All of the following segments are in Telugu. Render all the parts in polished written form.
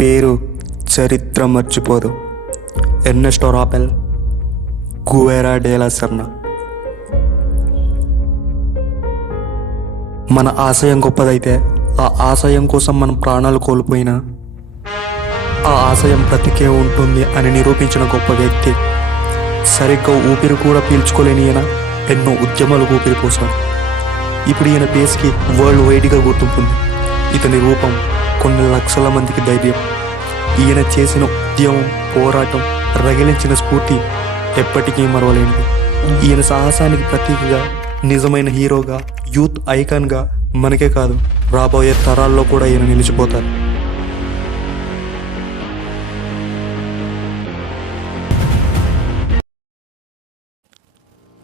పేరు చరిత్ర మర్చిపోదు. ఎర్నెస్టో రాపెల్, గువెరా డే లా సెర్నా. మన ఆశయం గొప్పదైతే ఆ ఆశయం కోసం మనం ప్రాణాలు కోల్పోయినా ఆ ఆశయం బ్రతికే ఉంటుంది అని నిరూపించిన గొప్ప వ్యక్తి. సరిగ్గా ఊపిరి కూడా పీల్చుకోలేని ఈయన ఎన్నో ఉద్యమాలకు ఊపిరి పోశాడు. ఇప్పుడు ఈయన పేస్కి వరల్డ్ వైడ్గా గుర్తింపు ఉంది. ఇతని రూపం కొన్ని లక్షల మందికి ధైర్యం. ఈయన చేసిన ఉద్యమం, పోరాటం, రగిలించిన స్ఫూర్తి ఎప్పటికీ మరవలేనిది. ఈయన సాహసానికి ప్రతీకగా, నిజమైన హీరోగా, యూత్ ఐకాన్గా మనకే కాదు రాబోయే తరాల్లో కూడా ఈయన నిలిచిపోతారు.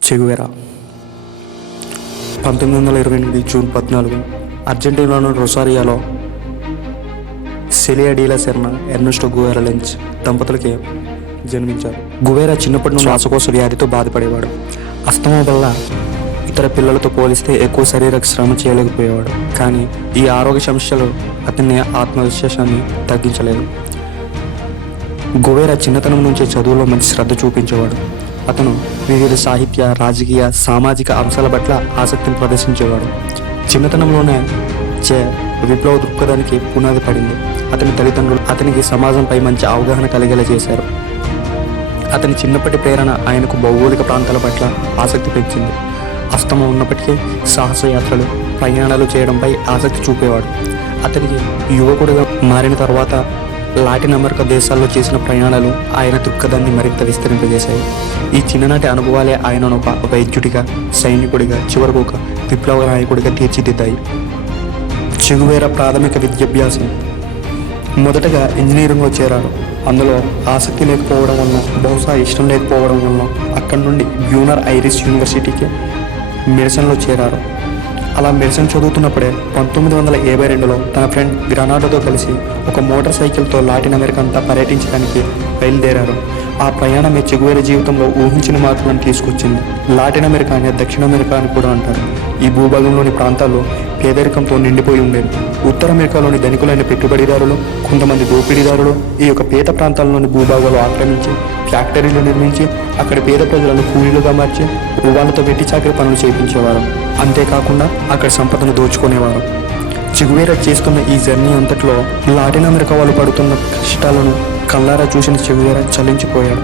చెగువెరా 1928 జూన్ 14 అర్జెంటీనాలోని రొసారియాలో Celia de la Serna, Ernesto Guevara Lynch దంపతులకి జన్మించారు. గువెరా చిన్నప్పటి నుండి శ్వాసకోశ వ్యాధితో బాధపడేవాడు. అస్తమా వల్ల ఇతర పిల్లలతో పోలిస్తే ఎక్కువ శారీరక శ్రమ చేయలేకపోయేవాడు. కానీ ఈ ఆరోగ్య సమస్యలు అతని ఆత్మవిశ్వాసాన్ని తగ్గించలేదు. గువెరా చిన్నతనం నుంచే చదువులో మంచి శ్రద్ధ చూపించేవాడు. అతను వివిధ సాహిత్య, రాజకీయ, సామాజిక అంశాల పట్ల ఆసక్తిని ప్రదర్శించేవాడు. చిన్నతనంలోనే విప్లవ దృక్పథానికి పునాది పడింది. అతని తల్లిదండ్రులు అతనికి సమాజంపై మంచి అవగాహన కలిగేలా చేశారు. అతని చిన్నప్పటి ప్రేరణ ఆయనకు భౌగోళిక ప్రాంతాల పట్ల ఆసక్తి పెంచింది. అస్తమా ఉన్నప్పటికీ సాహసయాత్రలు, ప్రయాణాలు చేయడంపై ఆసక్తి చూపేవాడు. అతనికి యువకుడిగా మారిన తర్వాత లాటిన్ అమెరికా దేశాల్లో చేసిన ప్రయాణాలు ఆయన దృక్పథాన్ని మరింత విస్తరింపజేశాయి. ఈ చిన్ననాటి అనుభవాలే ఆయనను ఒక వైద్యుడిగా, సైనికుడిగా, చివరకు ఒక విప్లవ నాయకుడిగా తీర్చిదిద్దాయి. చెగువెరా ప్రాథమిక విద్యాభ్యాసం మొదటగా ఇంజనీరింగ్లో చేరాడు. అందులో ఆసక్తి లేకపోవడం వల్ల, బహుశా ఇష్టం లేకపోవడం వల్ల అక్కడి నుండి బ్యూనర్ ఐరిస్ యూనివర్సిటీకి మెడిసిన్లో చేరారు. అలా మెడిసిన్ చదువుతున్నప్పుడే 1952లో తన ఫ్రెండ్ గ్రనాడోతో కలిసి ఒక మోటార్ సైకిల్తో లాటిన్ అమెరికా అంతా పర్యటించడానికి బయలుదేరారు. ఆ ప్రయాణమే చెగువెరా జీవితంలో ఊహించిన మార్పులను తీసుకొచ్చింది. లాటిన్ అమెరికా అని దక్షిణ అమెరికా అని కూడా అంటారు. ఈ భూభాగంలోని ప్రాంతాల్లో పేదరికంతో నిండిపోయి ఉండేవి. ఉత్తర అమెరికాలోని ధనికులైన పెట్టుబడిదారులు, కొంతమంది దోపిడీదారులు ఈ యొక్క పేద ప్రాంతాల్లోని భూభాగాలు ఆక్రమించి ఫ్యాక్టరీలు నిర్మించి అక్కడ పేద ప్రజలను కూలీలుగా మార్చి వాళ్ళతో వెట్టి చాకరీ పనులు చేయించేవారు. అంతేకాకుండా అక్కడ సంపదను దోచుకునేవారు. చెగువెరా చేస్తున్న ఈ జర్నీ అంతట్లో లాటిన్ అమెరికా వాళ్ళు పడుతున్న కష్టాలను కళ్ళారా చూసిన చెగువెరా చలించిపోయాడు.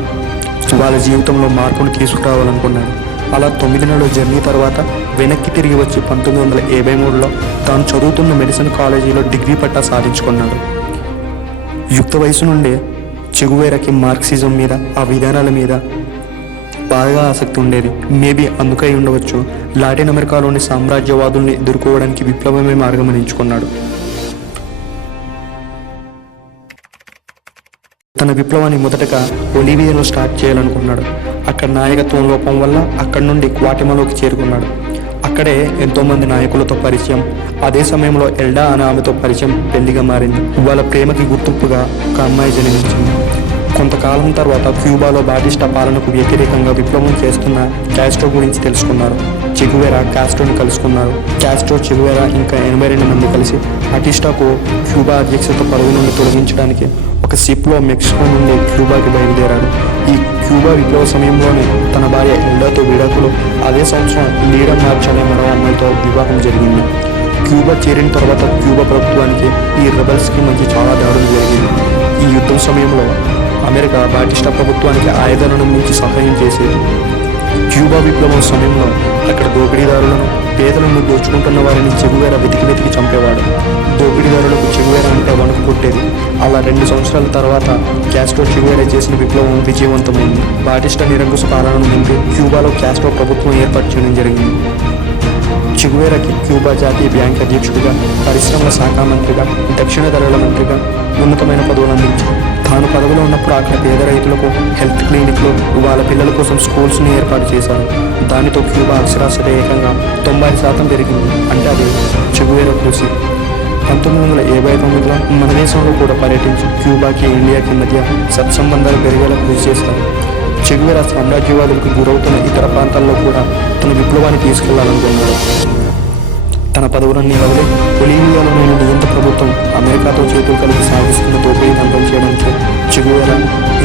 వాళ్ళ జీవితంలో మార్పును తీసుకురావాలనుకున్నాడు. అలా 9 నెలల జర్నీ తర్వాత వెనక్కి తిరిగి వచ్చి 1953లో తాను చదువుతున్న మెడిసిన్ కాలేజీలో డిగ్రీ పట్టా సాధించుకున్నాడు. యుక్త వయసు నుండే చెగువెరాకి మార్క్సిజం మీద, ఆ విధానాల మీద బాగా ఆసక్తి ఉండేది. మేబీ అందుకై ఉండవచ్చు లాటిన్ అమెరికాలోని సామ్రాజ్యవాదుల్ని ఎదుర్కోవడానికి విప్లవమే మార్గం ఎంచుకున్నాడు. తన విప్లవాన్ని మొదటగా బొలీవియాలో స్టార్ట్ చేయాలనుకున్నాడు. అక్కడ నాయకత్వం లోపం వల్ల అక్కడి నుండి గ్వాటెమాలాకి చేరుకున్నాడు. అక్కడే ఎంతోమంది నాయకులతో పరిచయం. అదే సమయంలో ఎల్డా అనే ఆమెతో పరిచయం పెళ్లిగా మారింది. వాళ్ళ ప్రేమకి గుర్తింపుగా ఒక అమ్మాయి జన్మించింది. కొంతకాలం తర్వాత క్యూబాలో బాటిస్టా పాలనకు వ్యతిరేకంగా విప్లవం చేస్తున్న కాస్ట్రో గురించి తెలుసుకున్నారు. చెగువెరా కాస్ట్రోని కలుసుకున్నారు. కాస్ట్రో, చెగువెరా ఇంకా 82 మంది కలిసి బాటిస్టాకు క్యూబా అధ్యక్షత పదవి నుండి తొలగించడానికి ఒక షిప్లో మెక్సికో నుండి క్యూబాకి బయలుదేరాడు. ఈ క్యూబా విప్లవ సమయంలోనే తన భార్య ఎల్డాతో విడాకులు, అదే సంవత్సరం లీడా మార్చ్ అనే మరో అమ్మాయితో వివాహం జరిగింది. క్యూబా చేరిన తర్వాత క్యూబా ప్రభుత్వానికి ఈ రెబల్స్కి మధ్య చాలా దాడులు జరిగింది. ఈ యుద్ధం సమయంలో అమెరికా బాటిస్టా ప్రభుత్వానికి ఆయుధాలను మించి సహాయం చేసేది. క్యూబా విప్లవం సమయంలో అక్కడ దోపిడీదారులను, పేదలను దోచుకుంటున్న వారిని చెగువెరా వెతికి చంపేవాడు. దోపిడీదారులకు చెగువెరా అంటే వణుకు పుట్టేది. అలా 2 సంవత్సరాల తర్వాత కాస్ట్రో చెగువెరా చేసిన విప్లవం విజయవంతమైంది. బాటిస్టా నిరంకుశ పాలనను నింపి క్యూబాలో కాస్ట్రో ప్రభుత్వం ఏర్పాటు చేయడం జరిగింది. చెగువెరాకి క్యూబా జాతీయ బ్యాంక్ అధ్యక్షుడిగా, పరిశ్రమల శాఖ మంత్రిగా, దక్షిణ దళాల మంత్రిగా ఉన్నతమైన పదవులు అందించారు. తాను పదవిలో ఉన్నప్పుడు అక్కడ పేద రైతులకు హెల్త్ క్లినిక్లు, వాళ్ళ పిల్లల కోసం స్కూల్స్ని ఏర్పాటు చేశారు. దానితో క్యూబా అక్షరాస్యత ఏకంగా 90% పెరిగింది. అంటే అది చెగువెరా కృషి. 1959లో మన దేశంలో కూడా పర్యటించి క్యూబాకి, ఇండియాకి మధ్య సత్సంబంధాలు పెరిగేలా కృషి చేశారు. చెగువెరా సామ్రాజ్యవాదులకు గురవుతున్న ఇతర ప్రాంతాల్లో కూడా తన విప్లవాన్ని తీసుకెళ్లాలనుకున్నాడు. తన పదవులన్నీ వదిలి బొలీవియాలోని నియంత్రణ ప్రభుత్వం అమెరికాతో చేతులు కలిపి సాగిస్తున్న దోపిడీని చెగువేరా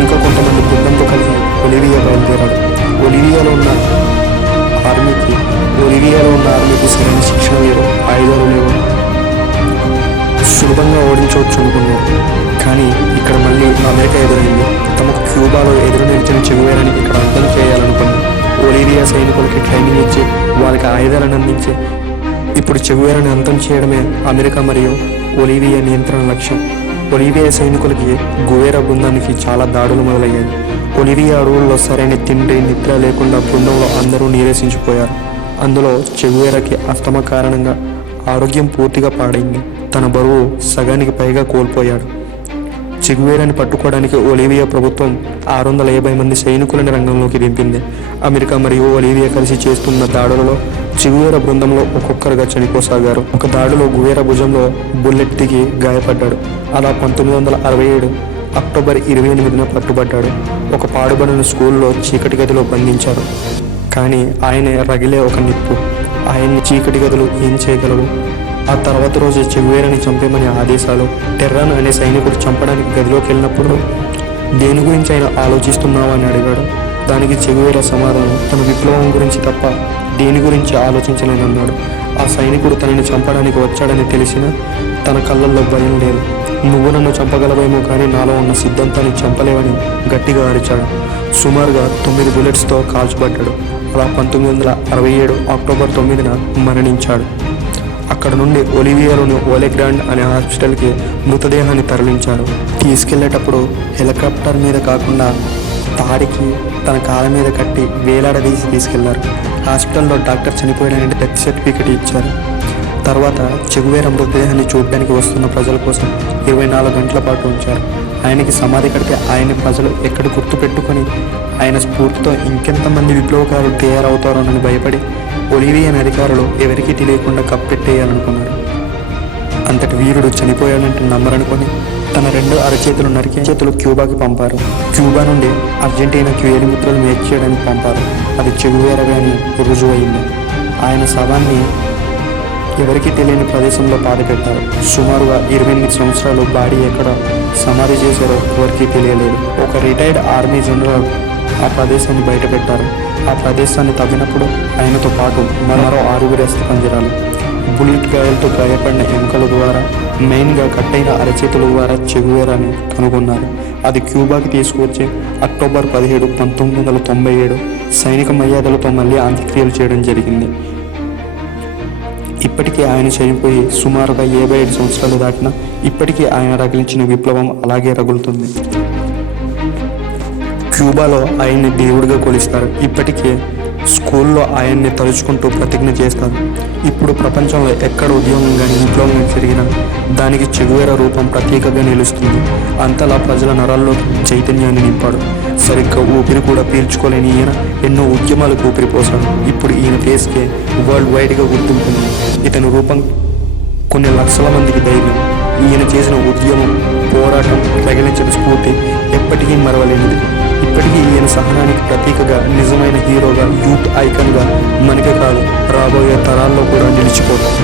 ఇంకా కొంతమంది బృందంతో కలిసి ఒలివియా బయలుదేరాడు. ఒలివియాలో ఉన్న ఆర్మీకి సరైన శిక్షణ లేదు, ఆయుధాలు లేవు, సులభంగా ఓడించవచ్చు అనుకున్నారు. కానీ ఇక్కడ మళ్ళీ అమెరికా ఎదురైంది. తమకు క్యూబాలో ఎదురు నిలిచిన చెగువేరాని ఇక్కడ అంతం చేయాలనుకుంది. ఒలివియా సైనికులకి ట్రైనింగ్ ఇచ్చి వాళ్ళకి ఆయుధాలను అందించి ఇప్పుడు చెగువేరాని అంతం చేయడమే అమెరికా మరియు ఒలివియా నియంత్రణ లక్ష్యం. ఒలివియా సైనికులకి గువేరా బృందానికి చాలా దాడులు మొదలయ్యాయి. ఒలివియా అడవుల్లో సరైన తిండి నిద్ర లేకుండా బృందంలో అందరూ నీరసించిపోయారు. అందులో చెగువేరాకి అస్తమా కారణంగా ఆరోగ్యం పూర్తిగా పాడైంది. తన బరువు సగానికి పైగా కోల్పోయాడు. చెగువేరాని పట్టుకోవడానికి ఒలివియా ప్రభుత్వం 650 మంది సైనికులని రంగంలోకి దింపింది. అమెరికా మరియు ఒలివియా కలిసి చేస్తున్న దాడులలో చెగువేరా బృందంలో ఒక్కొక్కరుగా చనిపోసాగారు. ఒక దాడిలో గువేరా భుజంలో బుల్లెట్ దిగి గాయపడ్డాడు. అలా 1967 అక్టోబర్ 28న పట్టుబడ్డాడు. ఒక పాడుబడిన స్కూల్లో చీకటి గదిలో బంధించారు. కానీ ఆయనే రగిలే ఒక నిప్పు. ఆయన్ని చీకటి గదులు ఏం చేయగలవు? ఆ తర్వాత రోజు చెగువేరాని చంపేమని ఆదేశాలు. టెర్రాన్ అనే సైనికుడు చంపడానికి గదిలోకి వెళ్ళినప్పుడు దేని గురించి ఆయన ఆలోచిస్తున్నావా అని అడిగాడు. దానికి చెగువేరా సమాధానం, తన విప్లవం గురించి తప్ప దేని గురించి ఆలోచించలేనన్నాడు. ఆ సైనికుడు తనని చంపడానికి వచ్చాడని తెలిసినా తన కళ్ళల్లో భయం లేదు. నువ్వు నన్ను చంపగలవేమో కానీ నాలో ఉన్న సిద్ధాంతాన్ని చంపలేవని గట్టిగా అరిచాడు. సుమారుగా 9 బుల్లెట్స్తో కాల్చబడ్డాడు. అలా 1967 అక్టోబర్ 9న మరణించాడు. అక్కడ నుండి ఒలివియాలోని ఓలెగ్రాండ్ అనే హాస్పిటల్కి మృతదేహాన్ని తరలించారు. తీసుకెళ్లేటప్పుడు హెలికాప్టర్ మీద కాకుండా తాడికి తన కాళ్ళ మీద కట్టి వేలాడదీసి తీసుకెళ్లారు. హాస్పిటల్లో డాక్టర్ చనిపోయాడని డెత్ సర్టిఫికెట్ ఇచ్చారు. తర్వాత చెగువేరా మృతదేహాన్ని చూడడానికి వస్తున్న ప్రజల కోసం 24 గంటల పాటు ఉంచారు. ఆయనకి సమాధి కడితే ఆయన ప్రజలు ఎక్కడ గుర్తు పెట్టుకొని ఆయన స్ఫూర్తితో ఇంకెంతమంది విప్లవకారులు తయారవుతారోనని భయపడి ఒలివియన్ అధికారులు ఎవరికీ తెలియకుండా కప్పెట్టేయాలనుకున్నారు. అంతటి వీరుడు చనిపోయాడంటే నమ్మరనుకొని తన 2 అరచేతులు నరికి చేతులు క్యూబాకి పంపారు. క్యూబా నుండి అర్జెంటీనాకి వేలిముద్రలు మేక్ చేయడానికి పంపారు. అది చెగువేరాగాని రుజువైంది. ఆయన శవాన్ని ఎవరికీ తెలియని ప్రదేశంలో పాతిపెట్టారు. సుమారుగా 28 సంవత్సరాలు బాడీ ఎక్కడ సమాధి చేశారో ఎవరికీ తెలియలేదు. ఒక రిటైర్డ్ ఆర్మీ జనరల్ ఆ ప్రదేశాన్ని బయటపెట్టారు. ఆ ప్రదేశాన్ని తవ్వినప్పుడు ఆయనతో పాటు మరో 6 అస్థిపంజరాలు, బుల్లెట్ గాయాలతో గాయపడిన ఎముకల ద్వారా, మెయిన్గా కట్టైన అరచేతుల ద్వారా చెగువేరాని కనుగొన్నారు. అది క్యూబాకి తీసుకువచ్చి అక్టోబర్ 17, 1997 సైనిక మర్యాదలతో మళ్ళీ అంత్యక్రియలు చేయడం జరిగింది. ఇప్పటికీ ఆయన చనిపోయి సుమారుగా 55 సంవత్సరాలు దాటినా ఇప్పటికీ ఆయన రగిలించిన విప్లవం అలాగే రగులుతుంది. క్యూబాలో ఆయన్ని దేవుడిగా కొలుస్తారు. ఇప్పటికే స్కూల్లో ఆయన్ని తలుచుకుంటూ ప్రతిజ్ఞ చేస్తారు. ఇప్పుడు ప్రపంచంలో ఎక్కడ ఉద్యమం కానీ విప్లవం జరిగినా దానికి చెగువేరా రూపం ప్రత్యేకంగా నిలుస్తుంది. అంతలా ప్రజల నరాల్లో చైతన్యాన్ని నింపాడు. సరిగ్గా ఊపిరి కూడా పీల్చుకోలేని ఈయన ఎన్నో ఉద్యమాలకు ఊపిరిపోసాడు. ఇప్పుడు ఈయన ఫేస్కే వరల్డ్ వైడ్గా గుర్తింపుంది. ఇతని రూపం కొన్ని లక్షల మందికి ధైర్యం. ఈయన చేసిన ఉద్యమం, పోరాటం, రగిలించిన స్ఫూర్తి ఎప్పటికీ మరవలేనిది. ఇప్పటికీ ఈయన సహనానికి ప్రతీకగా, నిజమైన హీరోగా, యూత్ ఐకన్గా మనకే కాదు రాబోయే తరాల్లో కూడా నిలిచిపోతాడు.